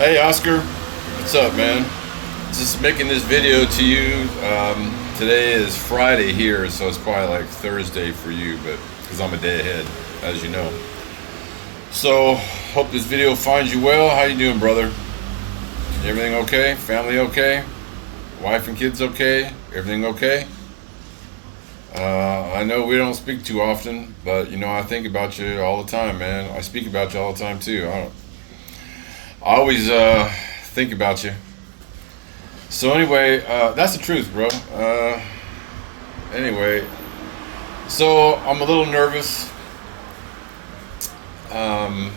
Hey Oscar, what's up, man? Just making this video to you. Today is Friday here, so it's probably like Thursday for you, but because I'm a day ahead, as you know. So, hope this video finds you well. How you doing, brother? Everything okay? Family okay? Wife and kids okay? Everything okay? I know we don't speak too often, but I think about you all the time, man. I speak about you all the time too. I always think about you. So anyway, that's the truth, bro. Anyway, so I'm a little nervous. Um,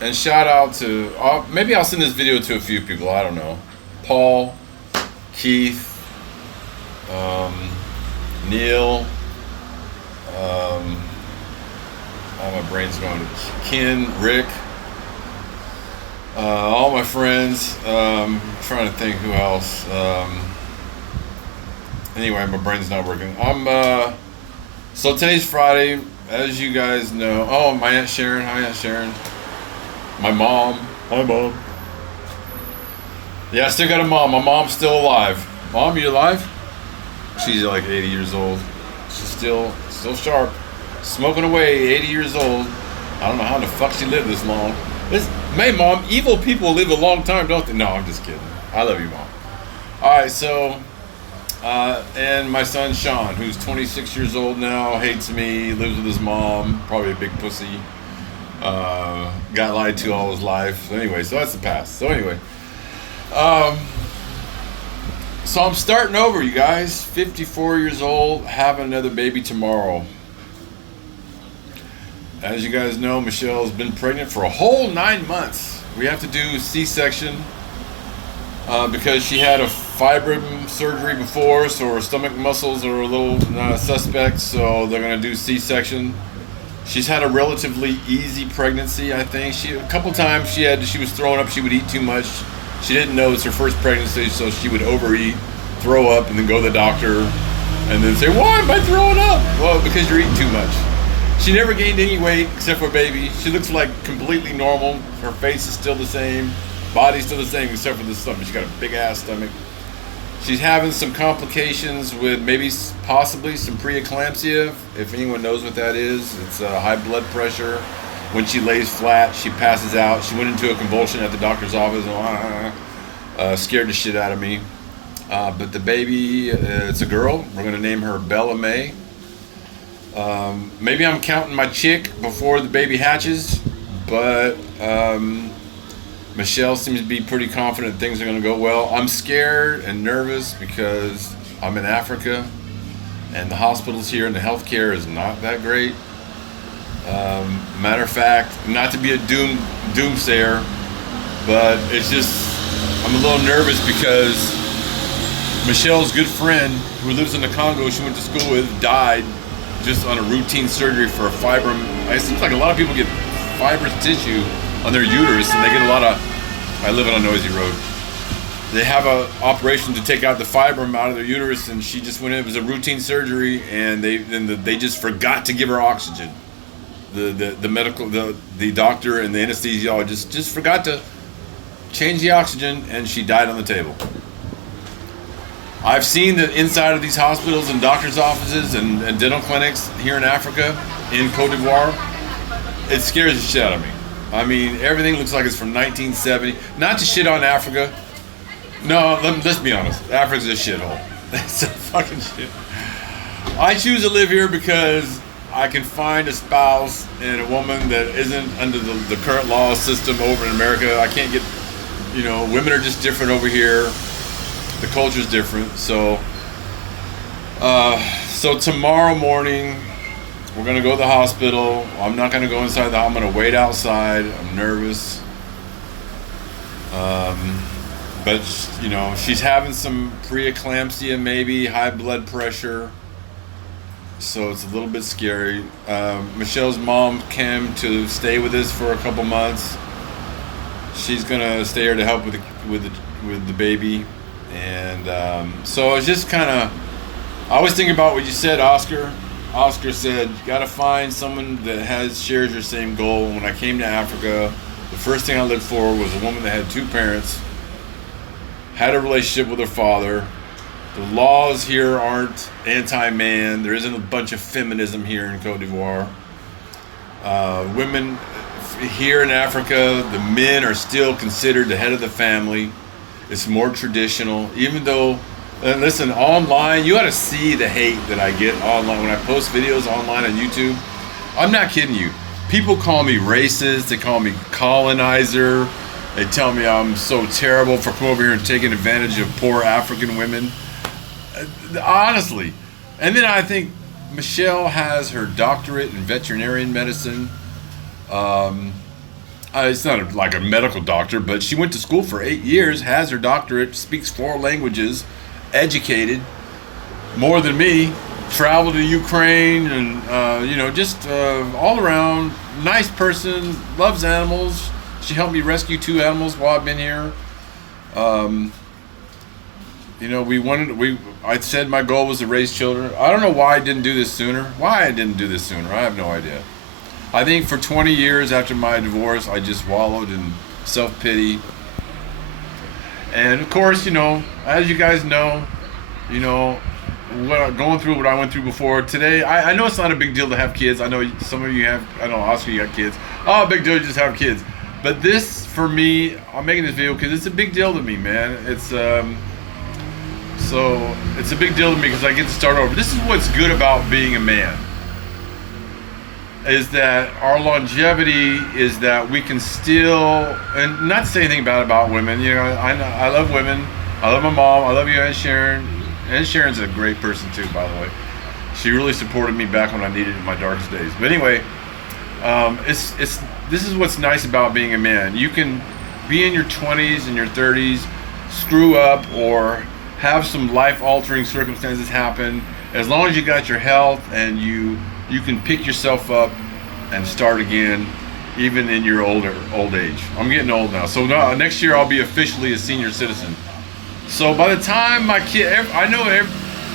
and shout out to maybe I'll send this video to a few people. I don't know, Paul, Keith, um, Neil. Um, my brain's going to Ken, Rick. All my friends. Trying to think who else. Anyway, my brain's not working. So today's Friday, as you guys know. Oh, my Aunt Sharon. Hi, Aunt Sharon. My mom. Hi, Mom. Yeah, I still got a mom. My mom's still alive. Mom, you alive? She's like 80 years old. She's still sharp. Smoking away, 80 years old. I don't know how the fuck she lived this long. Hey, Mom, evil people live a long time, don't they? No, I'm just kidding. I love you, Mom. All right, so, and my son Sean, who's 26 years old now, hates me, lives with his mom, probably a big pussy. Got lied to all his life. So anyway, so that's the past. So anyway, um, so I'm starting over, you guys. 54 years old, having another baby tomorrow. As you guys know, Michelle's been pregnant for a whole 9 months. We have to do C-section because she had a fibroid surgery before, so her stomach muscles are a little suspect, so they're going to do C-section. She's had a relatively easy pregnancy, I think. A couple times she was throwing up, she would eat too much. She didn't know it's her first pregnancy, so she would overeat, throw up, and then go to the doctor, and then say, "Why am I throwing up?" Well, because you're eating too much. She never gained any weight except for baby. She looks like completely normal. Her face is still the same. Body's still the same except for the stomach. She's got a big ass stomach. She's having some complications with possibly some preeclampsia. If anyone knows what that is, it's high blood pressure. When she lays flat, she passes out. She went into a convulsion at the doctor's office. Scared the shit out of me. But the baby, it's a girl. We're going to name her Bella May. Maybe I'm counting my chick before the baby hatches, but Michelle seems to be pretty confident things are going to go well. I'm scared and nervous because I'm in Africa and the hospitals here and the healthcare is not that great. Matter of fact, not to be a doomsayer, but it's just I'm a little nervous because Michelle's good friend who lives in the Congo she went to school with died just on a routine surgery for a fibrom. It seems like a lot of people get fibrous tissue on their uterus, and they get a lot of. I live on a noisy road. They have a operation to take out the fibrom out of their uterus, and she just went in. It was a routine surgery, and they just forgot to give her oxygen. The doctor and the anesthesiologist just forgot to change the oxygen, and she died on the table. I've seen the inside of these hospitals and doctors' offices and dental clinics here in Africa, in Cote d'Ivoire. It scares the shit out of me. I mean, everything looks like it's from 1970. Not to shit on Africa. No, let's be honest. Africa's a shithole. It's a fucking shit. I choose to live here because I can find a spouse and a woman that isn't under the current law system over in America. I can't get, women are just different over here. The culture's different, so tomorrow morning we're gonna go to the hospital. I'm not gonna go inside I'm gonna wait outside. I'm nervous, but she's having some preeclampsia, maybe high blood pressure, so it's a little bit scary. Michelle's mom came to stay with us for a couple months. She's gonna stay here to help with the baby. And so it's just kind of, I was thinking about what you said, Oscar. Oscar said, you got to find someone that shares your same goal. When I came to Africa, The first thing I looked for was a woman that had two parents, had a relationship with her father. The laws here aren't anti-man. There isn't a bunch of feminism here in Cote d'Ivoire. Women here in Africa, the men are still considered the head of the family. It's more traditional, even though, and listen, online, you ought to see the hate that I get online when I post videos online on YouTube. I'm not kidding you. People call me racist. They call me colonizer. They tell me I'm so terrible for coming over here and taking advantage of poor African women. Honestly. And then I think Michelle has her doctorate in veterinarian medicine. It's not like a medical doctor, but she went to school for 8 years, has her doctorate, speaks 4 languages, educated, more than me, traveled to Ukraine, and just all around nice person, loves animals. She helped me rescue 2 animals while I've been here. I said my goal was to raise children. I don't know why I didn't do this sooner. I have no idea. I think for 20 years after my divorce, I just wallowed in self-pity. And of course, as you guys know, going through what I went through before. Today, I know it's not a big deal to have kids. I know some of you have. I know, Oscar, you got kids. Oh, big deal to just have kids. But this, for me, I'm making this video because it's a big deal to me, man. It's a big deal to me because I get to start over. This is what's good about being a man. Is that our longevity is that we can still, and not to say anything bad about women. I love women. I love my mom. I love you, Aunt Sharon. Aunt Sharon's a great person too, by the way. She really supported me back when I needed it in my darkest days. But anyway, this is what's nice about being a man. You can be in your 20s and your 30s, screw up or have some life-altering circumstances happen. As long as you got your health and you can pick yourself up and start again, even in your old age. I'm getting old now. So next year I'll be officially a senior citizen. So by the time my kid,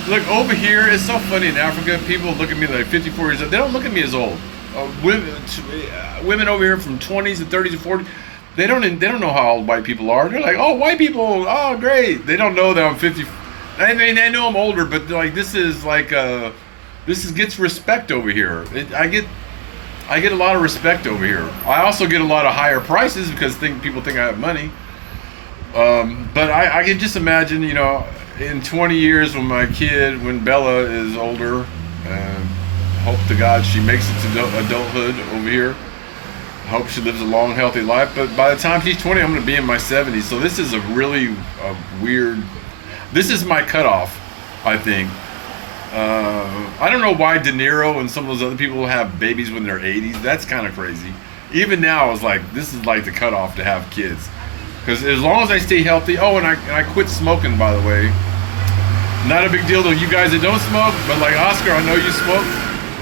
look, over here, it's so funny in Africa, people look at me like 54 years old. They don't look at me as old. Women over here from 20s and 30s and 40s, they don't know how old white people are. They're like, oh, white people, oh, great. They don't know that I'm 50. I mean, they know I'm older, but like this gets respect over here. I get a lot of respect over here. I also get a lot of higher prices because people think I have money. But I can just imagine, in 20 years when Bella is older, hope to God she makes it to adulthood over here. I hope she lives a long, healthy life. But by the time she's 20, I'm going to be in my 70s. So this is a really weird. This is my cutoff, I think. I don't know why De Niro and some of those other people have babies when they're 80s. That's kind of crazy. Even now, I was like, this is like the cutoff to have kids. Because as long as I stay healthy. Oh, and I quit smoking, by the way. Not a big deal to you guys that don't smoke, but like Oscar, I know you smoke.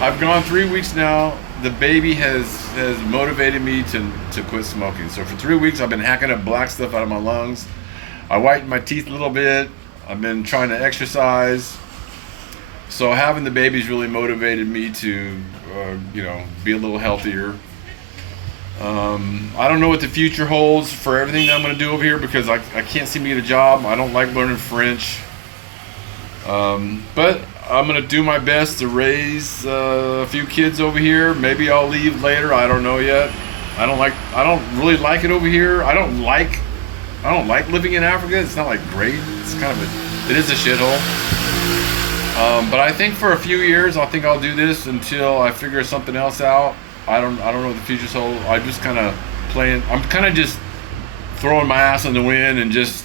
I've gone 3 weeks now. The baby has motivated me to quit smoking. So for 3 weeks, I've been hacking up black stuff out of my lungs. I whitened my teeth a little bit. I've been trying to exercise. So having the babies really motivated me to, be a little healthier. I don't know what the future holds for everything that I'm going to do over here because I can't seem to get a job. I don't like learning French. But I'm going to do my best to raise a few kids over here. Maybe I'll leave later. I don't know yet. I don't really like it over here. I don't like living in Africa. It's not like great. It's it is a shithole. But I think for a few years, I'll do this until I figure something else out. I don't know what the future's hold. I just kind of playing. I'm kind of just throwing my ass in the wind and just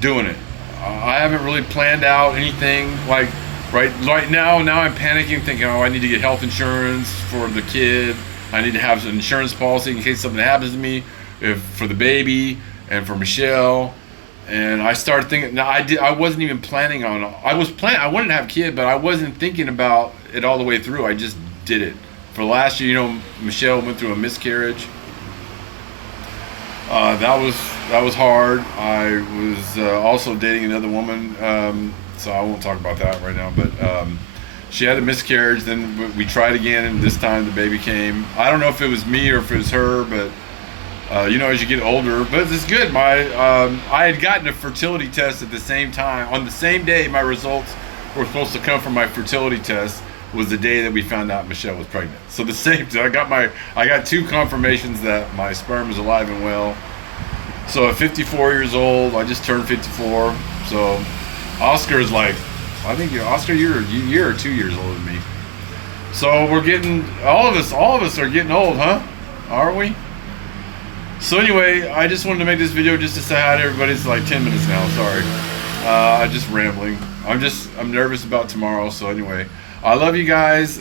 doing it. I haven't really planned out anything like right now. Now I'm panicking, thinking, oh, I need to get health insurance for the kid. I need to have an insurance policy in case something happens to me, for the baby and for Michelle. And I started thinking. Now I wasn't even planning on. I wanted to have a kid, but I wasn't thinking about it all the way through. I just did it. For last year, Michelle went through a miscarriage. That was hard. I was also dating another woman, so I won't talk about that right now. But she had a miscarriage. Then we tried again, and this time the baby came. I don't know if it was me or if it was her, but You know, as you get older, but it's good. I had gotten a fertility test at the same time. On the same day my results were supposed to come from my fertility test was the day that we found out Michelle was pregnant. So the same day, I got two confirmations that my sperm is alive and well. So at 54 years old, I just turned 54. So Oscar is like, I think Oscar, you're a year or 2 years older than me. So we're getting, all of us are getting old, huh? Are we? So anyway, I just wanted to make this video just to say hi to everybody. It's like 10 minutes now, sorry. I'm just rambling. I'm nervous about tomorrow. So anyway, I love you guys.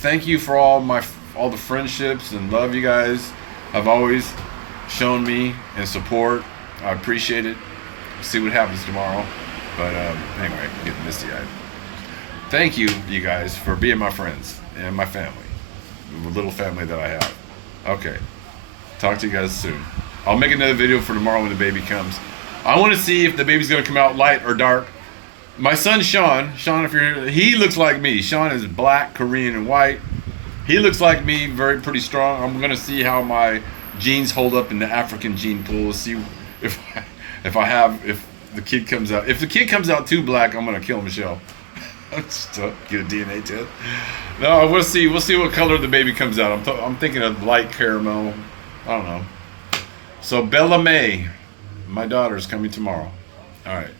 Thank you for all the friendships and love you guys have always shown me and support. I appreciate it. See what happens tomorrow. But anyway, I'm getting misty-eyed. Thank you, you guys, for being my friends and my family, the little family that I have. Okay. Talk to you guys soon. I'll make another video for tomorrow when the baby comes. I want to see if the baby's going to come out light or dark. My son Sean, he looks like me. Sean is black, Korean, and white. He looks like me, pretty strong. I'm going to see how my genes hold up in the African gene pool. See if the kid comes out. If the kid comes out too black, I'm going to kill Michelle. Get a DNA test. No, we'll see. We'll see what color the baby comes out. I'm thinking of light caramel. I don't know. So Bella May, my daughter, is coming tomorrow. All right.